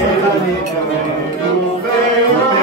Et la vie nous verra.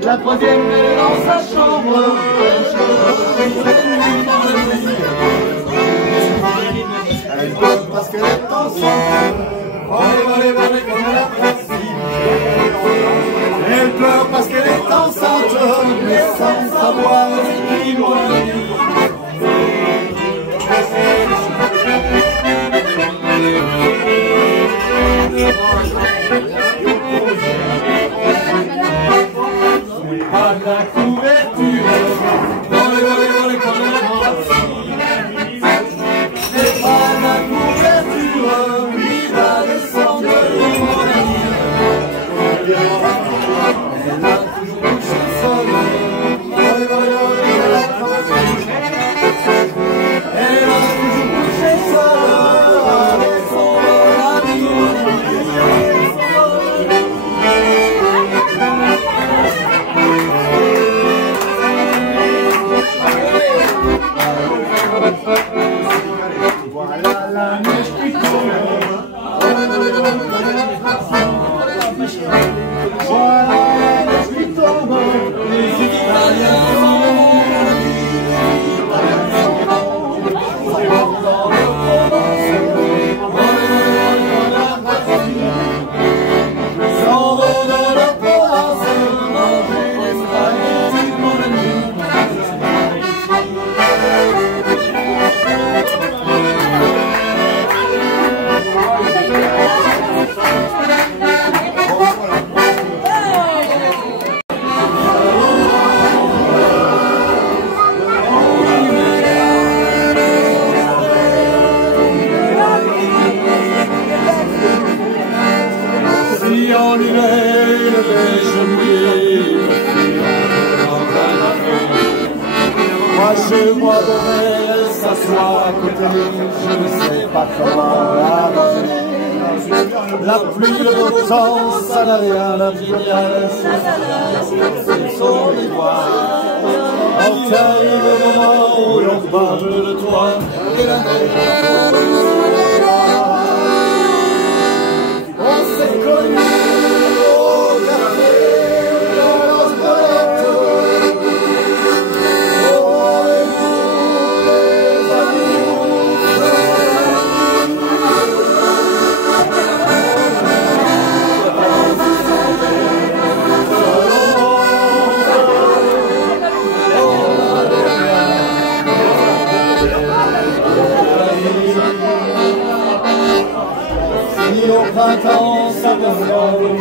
La troisième est dans sa chambre. Elle pleure parce qu'elle est enceinte. Allez, comme elle a facile. Elle pleure parce qu'elle est enceinte, mais sans savoir ce qui à la couverture, dans les volets comme la c'est pas la couverture, il va descendre mon ami. Elle a toujours couché seule, dans les volets elle a traversé. Elle a toujours couché seule, avec son ami. Voilà la neige qui tombe. Voilà la neige qui tombe. Les Italiens sont dans le Provence. S'en vont dans la Provence, manger les spaghettis de mon ami. Si en hiver le neige mouillé, moi je voudrais s'asseoir à côté, je ne sais pas comment l'aborder. La pluie, le beau temps, ça n'a rien à dire, ce sont les voix. Quand arrive le moment où l'on parle de toi et la neige. On s'est connus au café à Los Boletos. Oh, et vous les amis, si au printemps ça me vole,